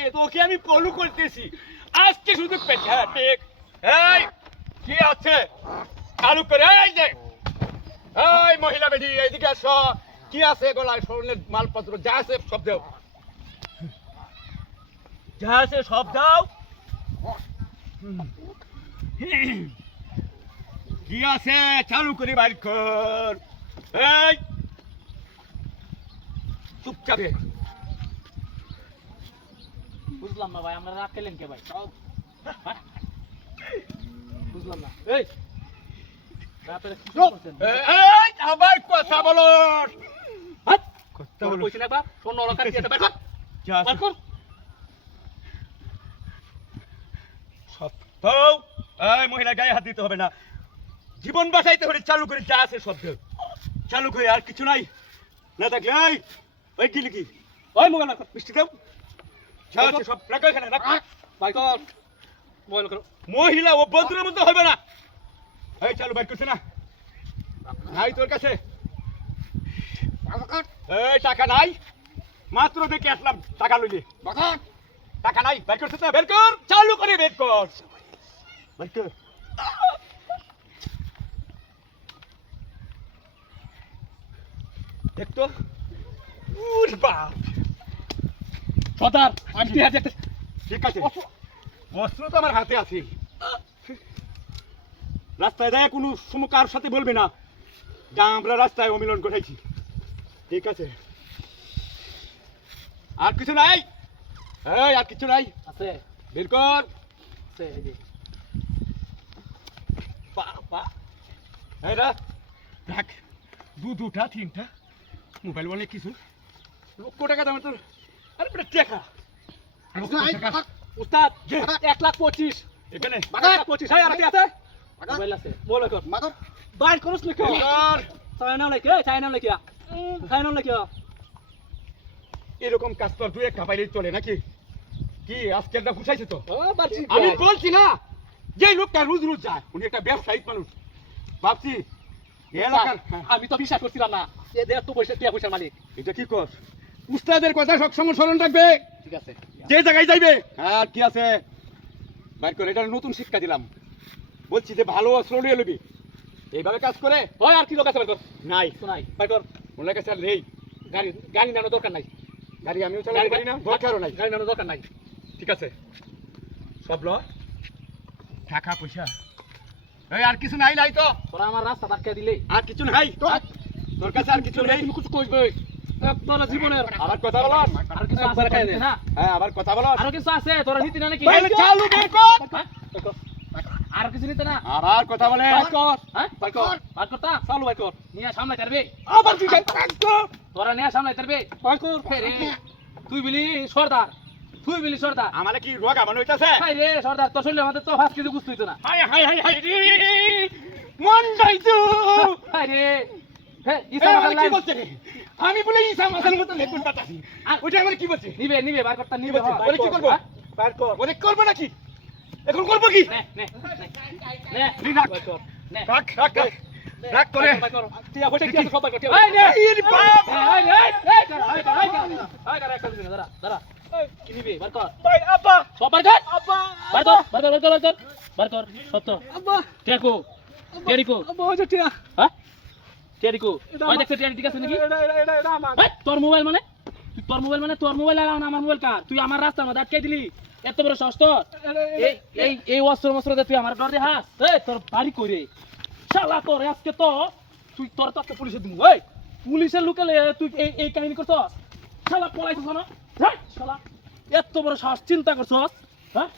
থেকে তোকে আমি ফলো করতেছি আজকে শুধু পেছা টেক এই কি আছে চালু করে এই যে এই মহিলা বেটি এইদিকে আসো কি আছে গলায় স্বর্ণের মালপত্র যা আছে সব দাও যা আছে সব দাও কি আছে চালু করে বাইর কর এই চুপচাপে বুঝলাম না ভাই আমরা রাত খেলেন কে ভাই বুঝলাম না এই রাতের কি করছেন এই আবার কথা বলো কথা বলছি না বা শোন নরকার কি এটা বাইর কর সব এই মহিলা গায়ে হাত দিতে হবে না জীবন বাঁচাইতে হলে চালু করে যা আছে সব দাও চালু করে আর কিছু নাই না থাকলে এই ওই কি লিখি ওই মোবাইল রাখ মিষ্টি দাও যা আছে সব রাখো এখানে রাখ ভাই কর মোবাইল করো মহিলা ও বন্ধুর মধ্যে হবে না এই চালু বাইর করছে না নাই তোর কাছে এই টাকা নাই মাত্র দেখে আসলাম টাকা লইলে টাকা নাই বের করছিস না বের কর চালু করে বের কর বের কর দেখতো উঠ বাপ সদার আমি হাতে একটা ঠিক আছে অস্ত্র তো আমার হাতে আছে রাস্তায় দেয় কোনো সমকার সাথে বলবে না যা আমরা রাস্তায় অমিলন করেছি ঠিক আছে আর কিছু নাই এই আর কিছু নাই আছে বের কর আছে এই যে বাবা এই রা রাখ দুটা তিনটা মোবাইল বলে কিছু লক্ষ টাকা দাম তোর আরে বেটা টাকা উস্তাদ 1,25,000 এখানে 1,25,000 হাই আর আছে মোবাইল আছে মোবাইল কর বাইর করছ না কেউ চায়না লাগে এরকম কাজ তোর তুই একটা পাইলে চলে নাকি কি আজকের না খুশাইছে তো ও বাচ্চি আমি বলছি না যে লোকটা রোজ রোজ যায় উনি একটা ব্যবসায়িক মানুষ ভাবছি এলাকার আমি তো বিশ্বাস করছিলাম না এদের তো পয়সার মালিক এটা কি কর উস্তাদের কথা সবসময় স্মরণ রাখবে ঠিক আছে যে জায়গায় যাইবে আর কি আছে বাইর করে এটা নতুন শিক্ষা দিলাম বলছি যে ভালো অস্ত্র নিয়ে লবি এইভাবে কাজ করে ওই আর কি লোক আছে বাইর কর নাই শোনাই বাইর কর ওনার কাছে আর নেই গাড়ি নানো দরকার নাই গাড়ি আমিও চালাতে পারি না দরকারও নাই গাড়ি নানো দরকার নাই ঠিক আছে সব ল টাকা পয়সা এই আর কিছু নাই নাই তো তোরা আমার রাস্তা ধাক্কা দিলে আর কিছু নাই তোর কাছে আর কিছু নেই তুমি কিছু কইবে তোরা জীবনের আবার কথা বলো আর কিছু আছে না হ্যাঁ আবার কথা বলো আর কিছু আছে তোরা নীতি না নাকি চালু বের কর আর কিছু নিতে না আবার কথা বলে বাইর কর হ্যাঁ বাইর কর বাইর করতা চালু বাইর কর নিয়ে সামনে করবে আবার কি তোরা নিয়ে সামনে করবে বাইর কর রে তুই বলি সর্দার আমারে কি রোগা মনে হইতাছে হাই রে সর্দার তো শুনলে আমাদের তো 5 কেজি বুঝতে হইতো না হাই হাই হাই হাই রে মন যাইতো হাই রে হে ইসা মাসাল কি বলছে রে আমি বলে ইসা মাসাল মত লেগুন পাতাছি আর ওটা আমারে কি বলছে নিবে বাইর করতা নিবে বলে কি করব বাইর কর বলে করব নাকি এখন করব কি নে নি রাখ নে রাখ রাখ রাখ করে বাইর কর টিয়া বসে কি আছে সব বাইর কর এই নে ইর বাপ এই একটা দিন দাঁড়া কি নিবে বাইর কর ভাই আপা সব বাইর কর আপা বাইর কর সত্য আপা টেকো আপা ওই যে টিয়া হ্যাঁ টেরিকো ওই দেখছ টেরি ঠিক আছে নাকি এটা আমার তোর মোবাইল মানে তোর মোবাইল আর আমার মোবাইল কার তুই আমার রাস্তার মধ্যে আটকে দিলি এত বড় সাহস তোর এই অস্ত্র তুই আমার ডর দিয়ে হাস এই তোর বাড়ি কইরে শালা তোর আজকে তো তুই তোর তো পুলিশে দিমু ওই পুলিশের লুকালে তুই এই কাহিনী করছস শালা পলাইছিস না শালা এত বড় সাহস চিন্তা করছস হ্যাঁ